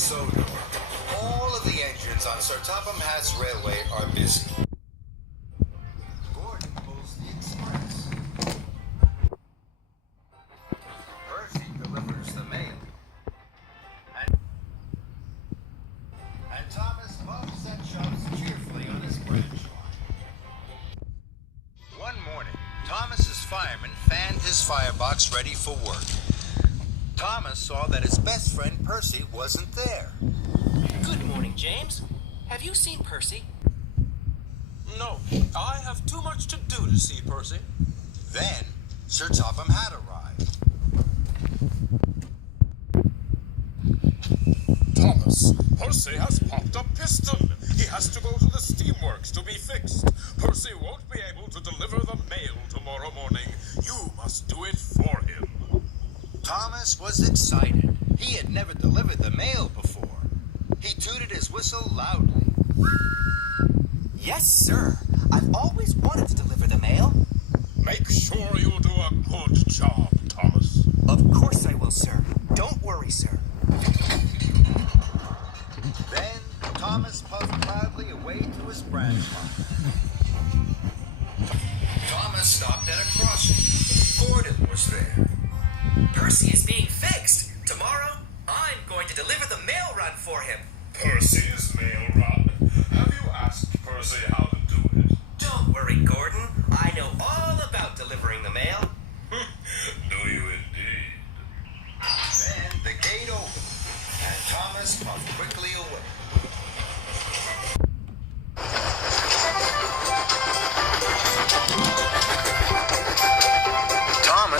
So all of the engines on Sir Topham Hatt's railway are busy. Gordon pulls the express. Percy delivers the mail. And Thomas puffs and shoves cheerfully on his branch line. One morning, Thomas's fireman fanned his firebox ready for work. Thomas saw that his best friend Percy wasn't there. Good morning, James. Have you seen Percy? No, I have too much to do to see Percy. Then, Sir Topham Hatt arrived. Thomas, Percy has popped a piston. He has to go to the steamworks to be fixed. Percy won't be able to deliver the mail tomorrow morning. You must do it for him. Thomas was excited. He had never delivered the mail before. He tooted his whistle loudly. Yes, sir. I've always wanted to deliver the mail. Make sure you do a good job, Thomas. Of course I will, sir. Don't worry, sir. Then Thomas puffed proudly away to his branch line. Thomas stopped at a crossing. Gordon was there. Percy is being fixed. Tomorrow, I'm going to deliver the mail run for him. Percy's mail run? Have you asked Percy how to do it? Don't worry, Gordon. I know all about delivering the mail. Do you indeed? Then the gate opened, and Thomas puffed quickly away.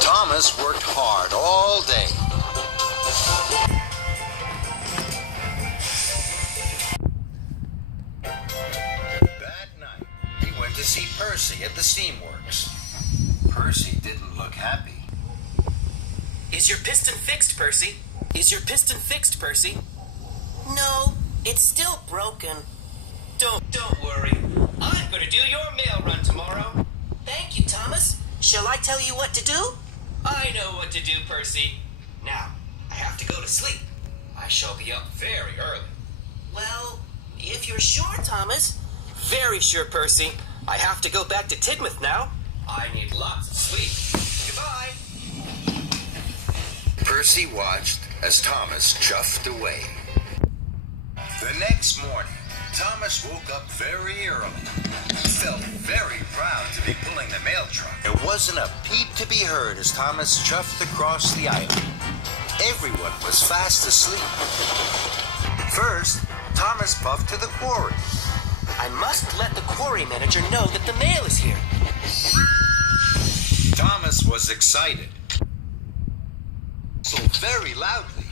Thomas worked hard all day. That night, he went to see Percy at the steamworks. Percy didn't look happy. Is your piston fixed, Percy? Is your piston fixed, Percy? No, it's still broken. Don't worry. I'm going to do your mail run tomorrow. Thank you, Thomas. Shall I tell you what to do? I know what to do, Percy. Now, I have to go to sleep. I shall be up very early. Well, if you're sure, Thomas. Very sure, Percy. I have to go back to Tidmouth now. I need lots of sleep. Goodbye. Percy watched as Thomas chuffed away. The next morning, Thomas woke up very early. He felt very proud to be pulling the mail truck. There wasn't a peep to be heard as Thomas chuffed across the island. Everyone was fast asleep. First, Thomas puffed to the quarry. I must let the quarry manager know that the mail is here. Thomas was excited. So very loudly.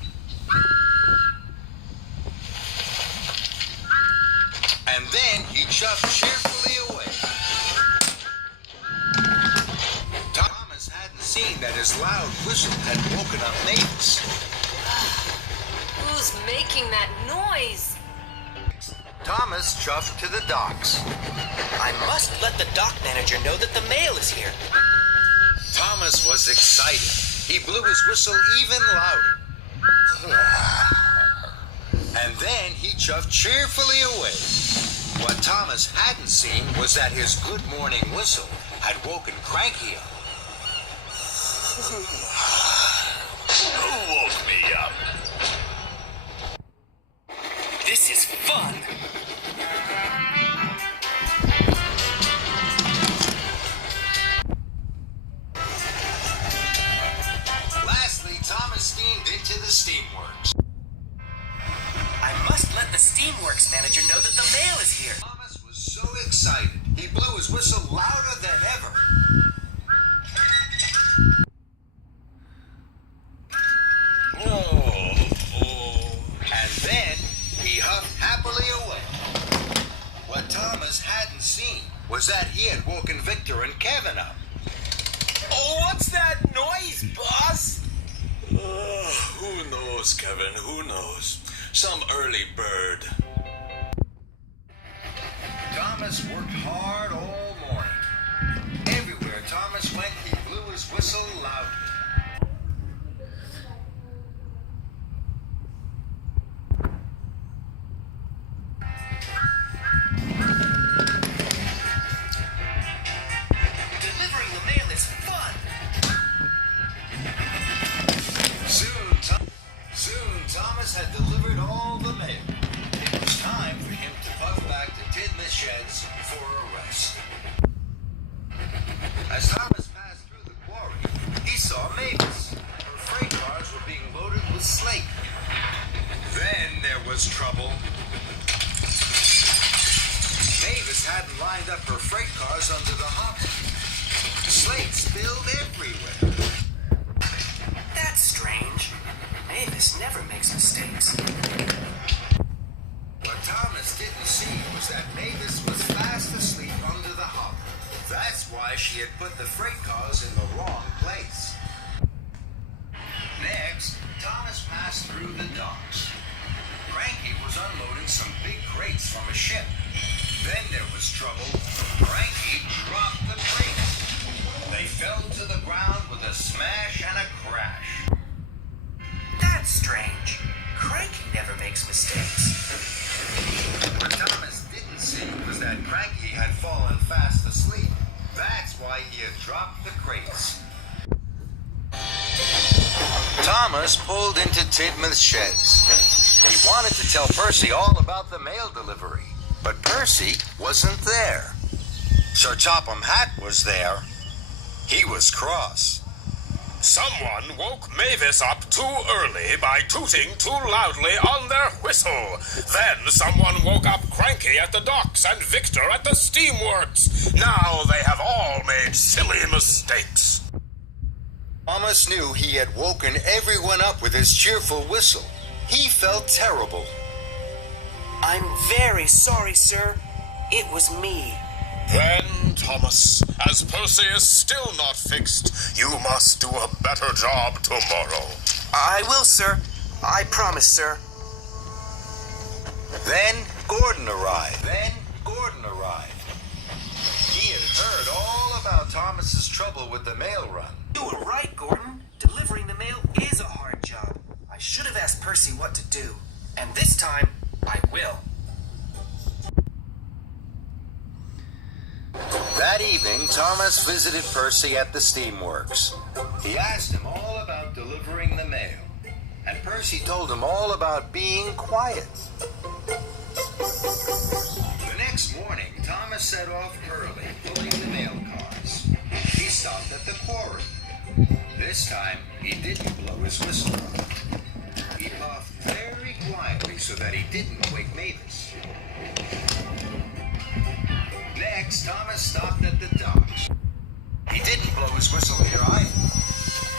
And then he chuffed cheerfully away. Thomas hadn't seen that his loud whistle had woken up Mavis. Who's making that noise? Thomas chuffed to the docks. I must let the dock manager know that the mail is here. Thomas was excited. He blew his whistle even louder. And then he chuffed cheerfully away. What Thomas hadn't seen was that his good morning whistle had woken Cranky up. Who woke me up? This is fun. Lastly, Thomas steamed into the steamworks. I must let the steamworks manager know that the mail is here. Thomas was so excited, he blew his whistle louder than ever. And then he huffed happily away. What Thomas hadn't seen was that he had woken Victor and Kevin up. Oh, what's that noise, boss? Who knows, Kevin? Who knows? Some early bird. Thomas worked hard all morning. Everywhere Thomas went, he blew his whistle loudly. was trouble. Mavis hadn't lined up her freight cars under the hopper. Slates spilled everywhere. That's strange. Mavis never makes mistakes. What Thomas didn't see was that Mavis was fast asleep under the hopper. That's why she had put the freight cars in the wrong place. Next, Thomas passed through the docks. Cranky was unloading some big crates from a ship. Then there was trouble. Cranky dropped the crates. They fell to the ground with a smash and a crash. That's strange. Cranky never makes mistakes. What Thomas didn't see was that Cranky had fallen fast asleep. That's why he had dropped the crates. Thomas pulled into Tidmouth's sheds. He wanted to tell Percy all about the mail delivery, but Percy wasn't there. Sir Topham Hatt was there. He was cross. Someone woke Mavis up too early by tooting too loudly on their whistle. Then someone woke up Cranky at the docks and Victor at the steamworks. Now they have all made silly mistakes. Thomas knew he had woken everyone up with his cheerful whistle. He felt terrible. I'm very sorry, sir. It was me. Then, Thomas, as Percy is still not fixed, you must do a better job tomorrow. I will, sir. I promise, sir. Then Gordon arrived. He had heard all about Thomas's trouble with the mail run. You were right, Gordon. Delivering the mail is a hard job. I should have asked Percy what to do. And this time, I will. That evening, Thomas visited Percy at the steamworks. He asked him all about delivering the mail, and Percy told him all about being quiet. The next morning, Thomas set off early, pulling the mail cars. He stopped at the quarry. This time, he didn't blow his whistle. He puffed very quietly so that he didn't wake Mavis. Next, Thomas stopped at the docks. He didn't blow his whistle here either.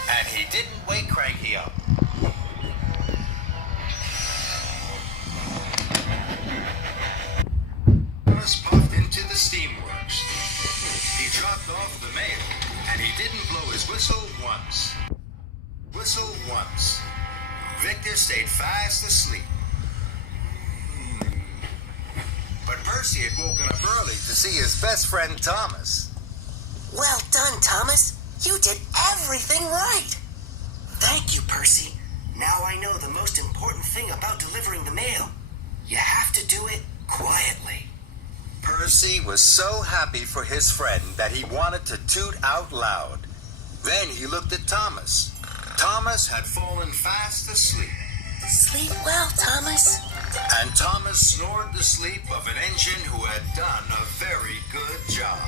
And he didn't wake Cranky up. Thomas puffed into the steamworks. He dropped off the mail, and he didn't blow his whistle once. Victor stayed fast asleep. But Percy had woken up early to see his best friend Thomas. Well done, Thomas. You did everything right. Thank you, Percy. Now I know the most important thing about delivering the mail. You have to do it quietly. Percy was so happy for his friend that he wanted to toot out loud. Then he looked at Thomas. Thomas had fallen fast asleep. Sleep well, Thomas. And Thomas snored the sleep of an engine who had done a very good job.